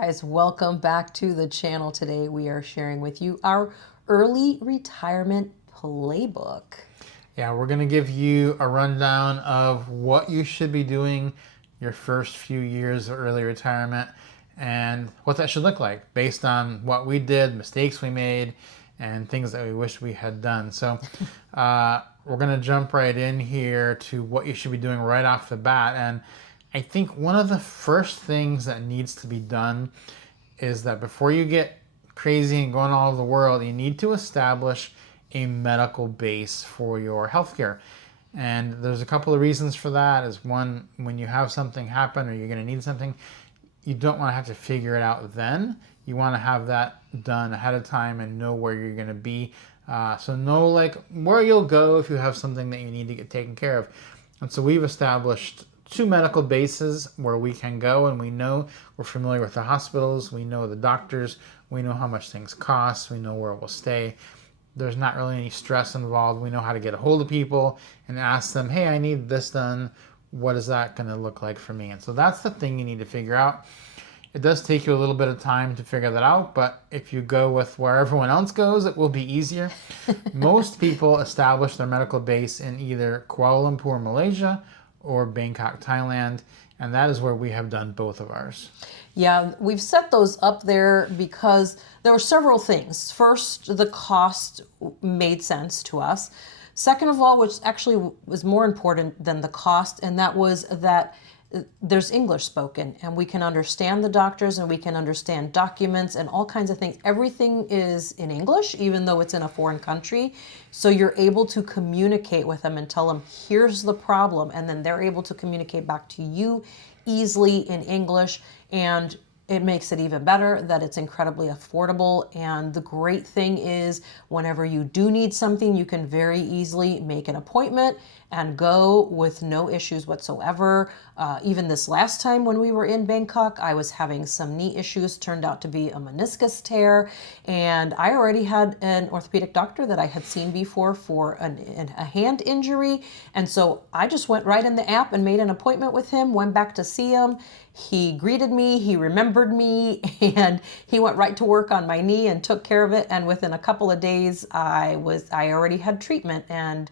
guys, welcome back to the channel. Today we are sharing with you our early retirement playbook. Yeah, we're going to give you a rundown of what you should be doing your first few years of early retirement and what that should look like based on what we did, mistakes we made, and things that we wish we had done. So we're going to jump right in here to what you should be doing right off the bat. And I think one of the first things that needs to be done is that before you get crazy and going all over the world, you need to establish a medical base for your healthcare. And there's a couple of reasons for that. Is one, when you have something happen or you're going to need something, you don't want to have to figure it out then. You want to have that done ahead of time and know where you're going to be. So know like where you'll go if you have something that you need to get taken care of. And so we've established 2 medical bases where we can go, and we know we're familiar with the hospitals, we know the doctors, we know how much things cost, we know where we'll stay. There's not really any stress involved. We know how to get a hold of people and ask them, hey, I need this done. What is that going to look like for me? And so that's the thing you need to figure out. It does take you a little bit of time to figure that out, but if you go with where everyone else goes, it will be easier. Most people establish their medical base in either Kuala Lumpur, Malaysia, or Bangkok, Thailand, and that is where we have done both of ours. Yeah, we've set those up there because there were several things. First, the cost made sense to us. Second of all, which actually was more important than the cost, and that was that there's English spoken, and we can understand the doctors and we can understand documents and all kinds of things. Everything is in English, even though it's in a foreign country. So you're able to communicate with them and tell them, here's the problem. And then they're able to communicate back to you easily in English. And it makes it even better that it's incredibly affordable. And the great thing is whenever you do need something, you can very easily make an appointment and go with no issues whatsoever. Even this last time when we were in Bangkok, I was having some knee issues, turned out to be a meniscus tear. And I already had an orthopedic doctor that I had seen before for a hand injury. And so I just went right in the app and made an appointment with him, went back to see him. He greeted me, he remembered me, and he went right to work on my knee and took care of it. And within a couple of days, I already had treatment and,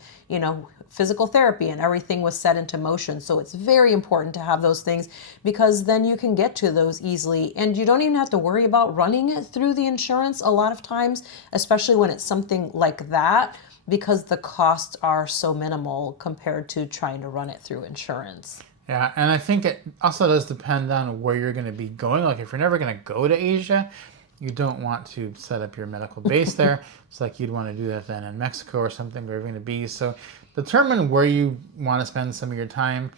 physical therapy, and everything was set into motion. So it's very important to have those things because then you can get to those easily. And you don't even have to worry about running it through the insurance a lot of times, especially when it's something like that, because the costs are so minimal compared to trying to run it through insurance. Yeah, and I think it also does depend on where you're going to be going. Like if you're never going to go to Asia, you don't want to set up your medical base there. It's like you'd want to do that then in Mexico or something where you're going to be. So determine where you want to spend some of your time.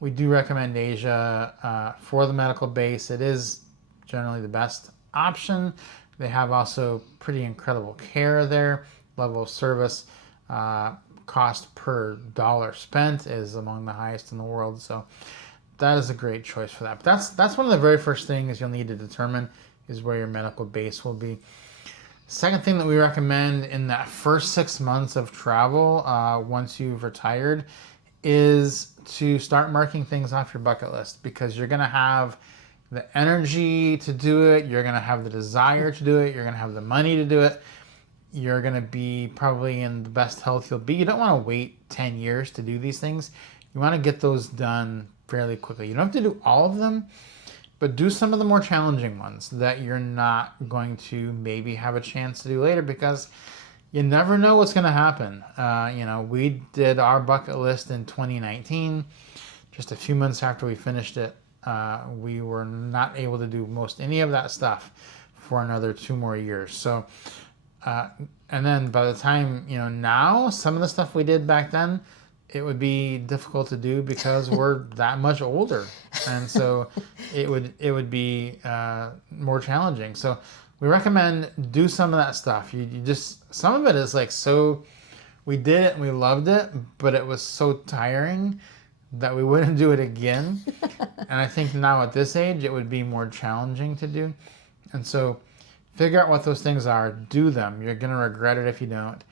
We do recommend Asia for the medical base. It is generally the best option. They have also pretty incredible care there. Level of service, cost per dollar spent is among the highest in the world. So that is a great choice for that. But that's one of the very first things you'll need to determine is where your medical base will be. Second thing that we recommend in that first 6 months of travel, once you've retired, is to start marking things off your bucket list, because you're going to have the energy to do it. You're going to have the desire to do it. You're going to have the money to do it. You're going to be probably in the best health you'll be. You don't want to wait 10 years to do these things. You want to get those done fairly quickly. You don't have to do all of them, but do some of the more challenging ones that you're not going to maybe have a chance to do later, because you never know what's going to happen. We did our bucket list in 2019. Just a few months after we finished it, we were not able to do most any of that stuff for another 2 more years. So, and then by the time, now some of the stuff we did back then, it would be difficult to do because we're that much older, and so it would be more challenging. So we recommend do some of that stuff. You just, some of it is like, so we did it and we loved it, but it was so tiring that we wouldn't do it again. And I think now at this age it would be more challenging to do. And so figure out what those things are, do them. You're going to regret it if you don't.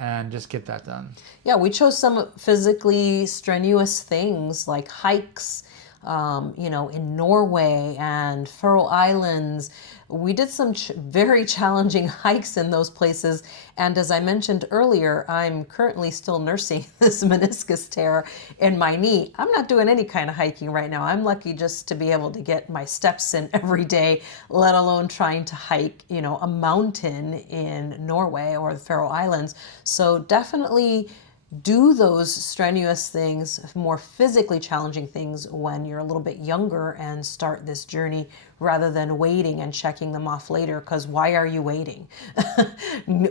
And just get that done. Yeah, we chose some physically strenuous things like hikes, in Norway and Faroe Islands. We did some very challenging hikes in those places. And as I mentioned earlier, I'm currently still nursing this meniscus tear in my knee. I'm not doing any kind of hiking right now. I'm lucky just to be able to get my steps in every day, let alone trying to hike, a mountain in Norway or the Faroe Islands. So definitely do those strenuous things, more physically challenging things when you're a little bit younger and start this journey rather than waiting and checking them off later. Because why are you waiting?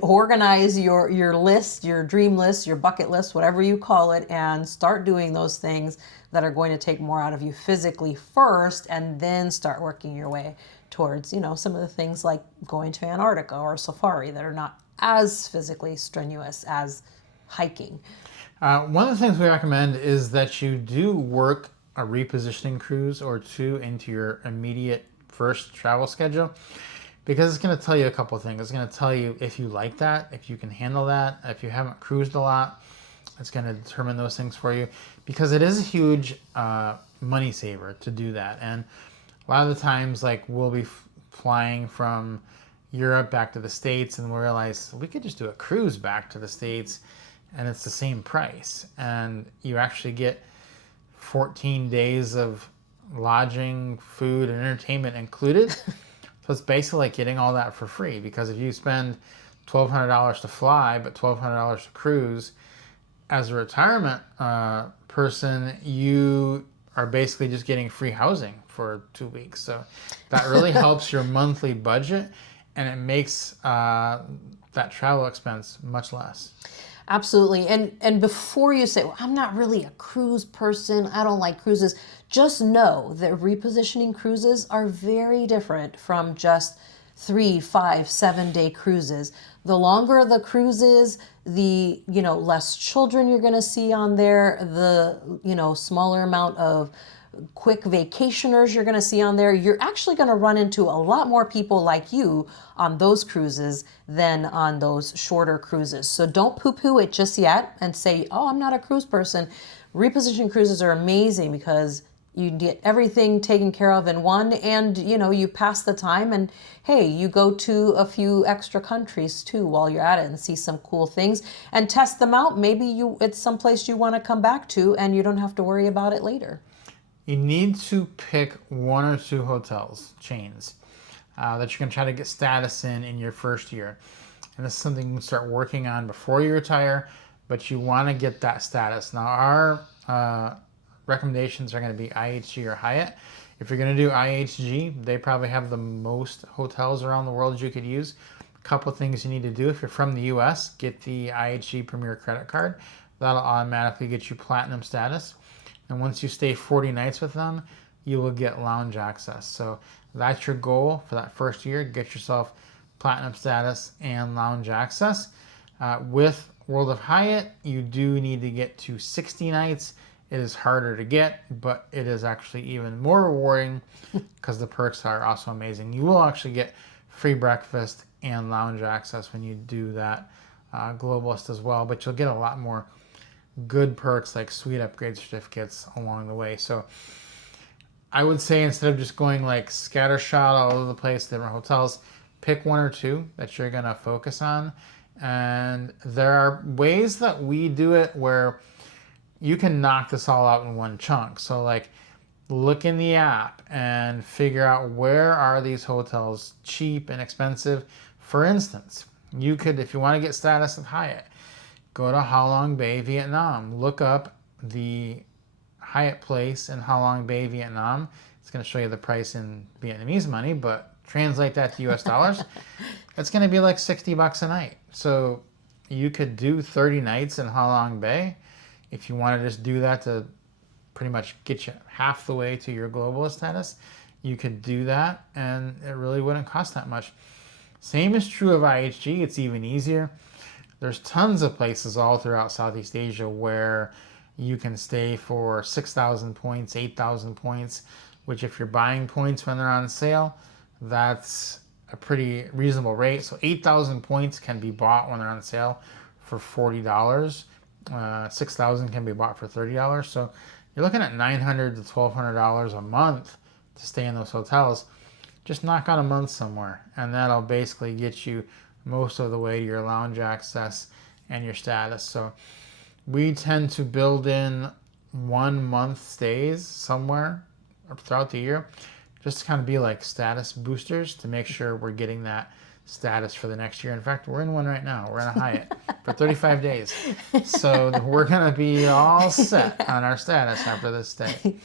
Organize your list, your dream list, your bucket list, whatever you call it, and start doing those things that are going to take more out of you physically first, and then start working your way towards, some of the things like going to Antarctica or safari that are not as physically strenuous as hiking. One of the things we recommend is that you do work a repositioning cruise or two into your immediate first travel schedule, because it's going to tell you a couple of things. It's going to tell you if you like that, if you can handle that, if you haven't cruised a lot. It's going to determine those things for you, because it is a huge money saver to do that. And a lot of the times, like, we'll be flying from Europe back to the States, and we'll realize we could just do a cruise back to the States and it's the same price, and you actually get 14 days of lodging, food, and entertainment included. So it's basically like getting all that for free, because if you spend $1,200 to fly but $1,200 to cruise, as a retirement person, you are basically just getting free housing for 2 weeks. So that really helps your monthly budget, and it makes that travel expense much less. Absolutely. And before you say, well, I'm not really a cruise person, I don't like cruises, just know that repositioning cruises are very different from just 3, 5, 7-day cruises. The longer the cruise is, the less children you're going to see on there, the smaller amount of quick vacationers you're going to see on there. You're actually going to run into a lot more people like you on those cruises than on those shorter cruises. So don't poo-poo it just yet and say, oh, I'm not a cruise person. Repositioning cruises are amazing because you get everything taken care of in one, and you pass the time, and hey, you go to a few extra countries too while you're at it and see some cool things and test them out. Maybe it's someplace you want to come back to and you don't have to worry about it later. You need to pick 1 or 2 hotels, chains, that you're going to try to get status in your first year. And this is something you can start working on before you retire, but you want to get that status. Now, our recommendations are going to be IHG or Hyatt. If you're going to do IHG, they probably have the most hotels around the world you could use. A couple of things you need to do. If you're from the US, get the IHG Premier credit card. That'll automatically get you platinum status. And once you stay 40 nights with them, you will get lounge access. So that's your goal for that first year. Get yourself platinum status and lounge access. With World of Hyatt, you do need to get to 60 nights. It is harder to get, but it is actually even more rewarding because the perks are also amazing. You will actually get free breakfast and lounge access when you do that globalist as well, but you'll get a lot more good perks like suite upgrade certificates along the way. So I would say, instead of just going like scattershot all over the place, different hotels, pick 1 or 2 that you're going to focus on. And there are ways that we do it where you can knock this all out in one chunk. So like, look in the app and figure out where are these hotels cheap and expensive. For instance, you could, if you want to get status at Hyatt, go to Ha Long Bay, Vietnam. Look up the Hyatt place in Ha Long Bay, Vietnam. It's going to show you the price in Vietnamese money, but translate that to US dollars. It's going to be like $60 a night. So you could do 30 nights in Ha Long Bay. If you want to just do that to pretty much get you half the way to your globalist status, you could do that, and it really wouldn't cost that much. Same is true of IHG. It's even easier. There's tons of places all throughout Southeast Asia where you can stay for 6,000 points, 8,000 points, which if you're buying points when they're on sale, that's a pretty reasonable rate. So 8,000 points can be bought when they're on sale for $40. 6,000 can be bought for $30. So you're looking at $900 to $1,200 a month to stay in those hotels. Just knock on a month somewhere, and that'll basically get you most of the way to your lounge access and your status. So we tend to build in 1 month stays somewhere throughout the year, just to kind of be like status boosters to make sure we're getting that status for the next year. In fact, we're in one right now. We're in a Hyatt for 35 days. So we're going to be all set on our status after this stay.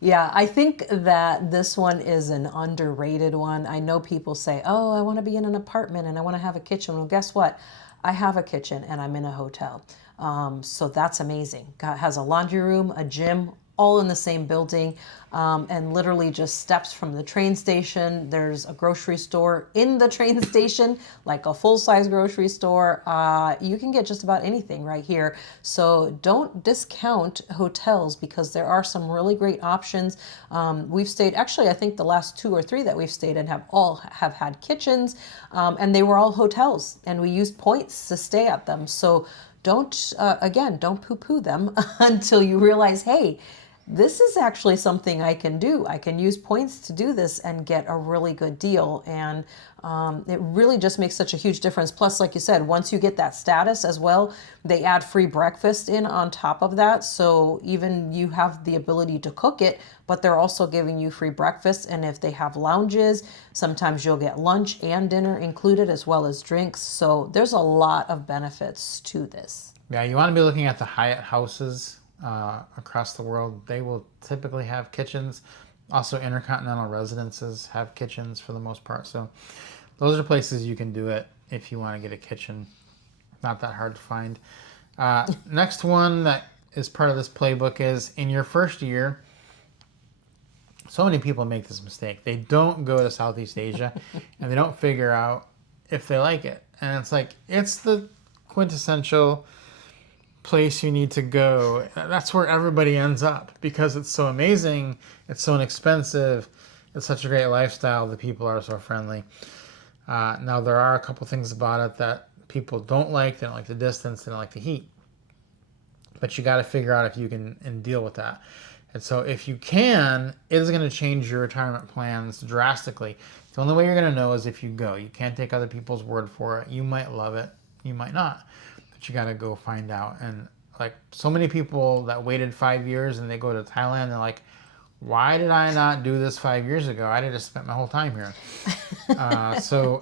Yeah, I think that this one is an underrated one. I know people say, oh, I want to be in an apartment and I want to have a kitchen. Well, guess what? I have a kitchen and I'm in a hotel. So that's amazing. It has a laundry room, a gym, all in the same building, and literally just steps from the train station. There's a grocery store in the train station, like a full-size grocery store. You can get just about anything right here. So don't discount hotels because there are some really great options. We've stayed, actually, I think the last 2 or 3 that we've stayed in have had kitchens, and they were all hotels, and we used points to stay at them. So don't poo-poo them until you realize, hey, this is actually something I can do. I can use points to do this and get a really good deal. And it really just makes such a huge difference. Plus, like you said, once you get that status as well, they add free breakfast in on top of that. So even you have the ability to cook it, but they're also giving you free breakfast. And if they have lounges, sometimes you'll get lunch and dinner included as well as drinks. So there's a lot of benefits to this. Yeah, you want to be looking at the Hyatt houses across the world. They will typically have kitchens. Also, intercontinental residences have kitchens for the most part. So those are places you can do it if you want to get a kitchen. Not that hard to find. Next one that is part of this playbook is in your first year. So many people make this mistake. They don't go to Southeast Asia and they don't figure out if they like it. And it's like, it's the quintessential place you need to go. That's where everybody ends up because it's so amazing, it's so inexpensive, it's such a great lifestyle, the people are so friendly. Now there are a couple things about it that people don't like. They don't like the distance, they don't like the heat, but you got to figure out if you can and deal with that. And so if you can, it is going to change your retirement plans drastically. The only way you're going to know is if you go. You can't take other people's word for it. You might love it, you might not. You got to go find out. And like so many people that waited 5 years and they go to Thailand, they're like, why did I not do this 5 years ago? I'd have just spent my whole time here. So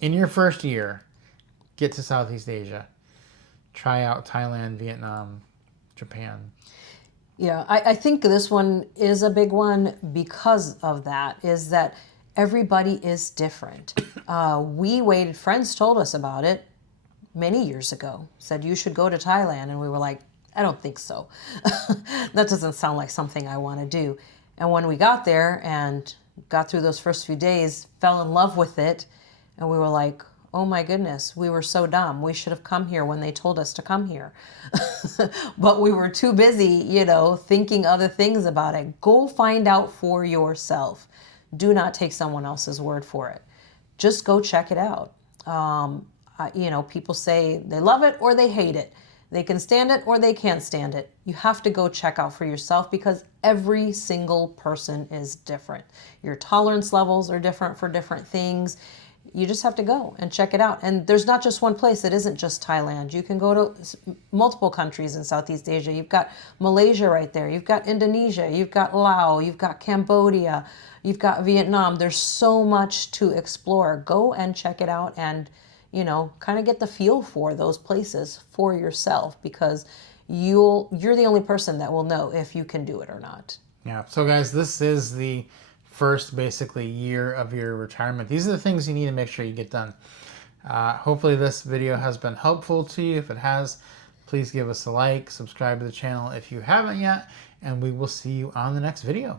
in your first year, get to Southeast Asia, try out Thailand, Vietnam, Japan. Yeah, I think this one is a big one because of that, is that everybody is different. We waited, friends told us about it many years ago, said you should go to Thailand, and we were like, I don't think so. That doesn't sound like something I want to do. And when we got there and got through those first few days, fell in love with it, and we were like, oh my goodness, we were so dumb. We should have come here when they told us to come here. But we were too busy, thinking other things about it. Go find out for yourself. Do not take someone else's word for it. Just go check it out. People say they love it or they hate it. They can stand it or they can't stand it. You have to go check out for yourself because every single person is different. Your tolerance levels are different for different things. You just have to go and check it out. And there's not just one place. It isn't just Thailand. You can go to multiple countries in Southeast Asia. You've got Malaysia right there. You've got Indonesia. You've got Laos. You've got Cambodia. You've got Vietnam. There's so much to explore. Go and check it out and kind of get the feel for those places for yourself because you're the only person that will know if you can do it or not. Yeah. So guys, this is the first basically year of your retirement. These are the things you need to make sure you get done. Hopefully this video has been helpful to you. If it has, please give us a like, subscribe to the channel if you haven't yet, and we will see you on the next video.